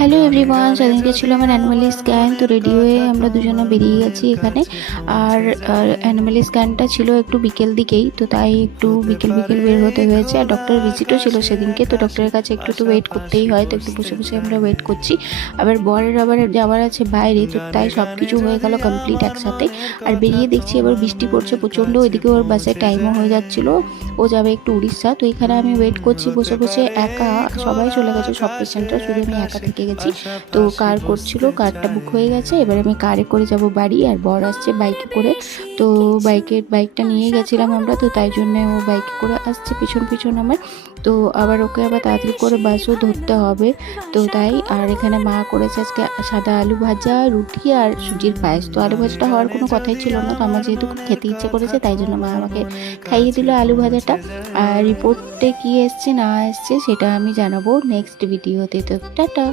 Hello everyone সেদিনকে ছিল আমার অ্যানুয়ালি স্ক্যান তো রেডি হয়ে আমরা দুজনে বেরিয়ে গেছি এখানে। আর অ্যানিমালি স্ক্যানটা ছিল একটু বিকেল দিকেই, তো তাই একটু বিকেল বিকেল বের হতে হয়েছে। আর ডক্টর ভিজিটও ছিল সেদিনকে, তো ডক্টরের কাছে একটু তো ওয়েট করতেই হয়, তো একটু বসে বসে আমরা ওয়েট করছি। আবার বরের আবার যাওয়ার আছে বাইরে, তো তাই সব কিছু হয়ে গেল কমপ্লিট একসাথে। আর বেরিয়ে দেখছি এবার বৃষ্টি পড়ছে প্রচণ্ড, ওইদিকে ওর বাসের টাইমও হয়ে যাচ্ছিল। ও যাবে একটু উড়িষ্যা, তো এখানে আমি ওয়েট করছি বসে বসে একা। সবাই চলে গেছে, সব পেশেন্টরা শুধু আমি একা থেকে গেছি। তো কার করছিল কারটা বুক হয়ে গেছে, এবার আমি কারে করে যাব বাড়ি, আর বর আসছে বাইকে করে। তো বাইকের বাইকটা নিয়ে গেছিলাম আমরা, তো তাই জন্য ও বাইকে করে আসছে পিছন পিছন আমার। তো আবার ওকে আবার তাড়াতাড়ি করে বাসও ধরতে হবে। তো তাই, আর এখানে মা করেছে আজকে সাদা আলু ভাজা, রুটি আর সুজির পায়েস। তো আলু ভাজাটা হওয়ার কোনো কথাই ছিল না, তো আমার যেহেতু খেতে ইচ্ছে করেছে, তাই জন্য মা আমাকে খাইয়ে দিল আলু ভাজাটা। আর রিপোর্টে কি এসছে না এসছে, সেটা আমি জানাব নেক্সট ভিডিওতে তো টাটা!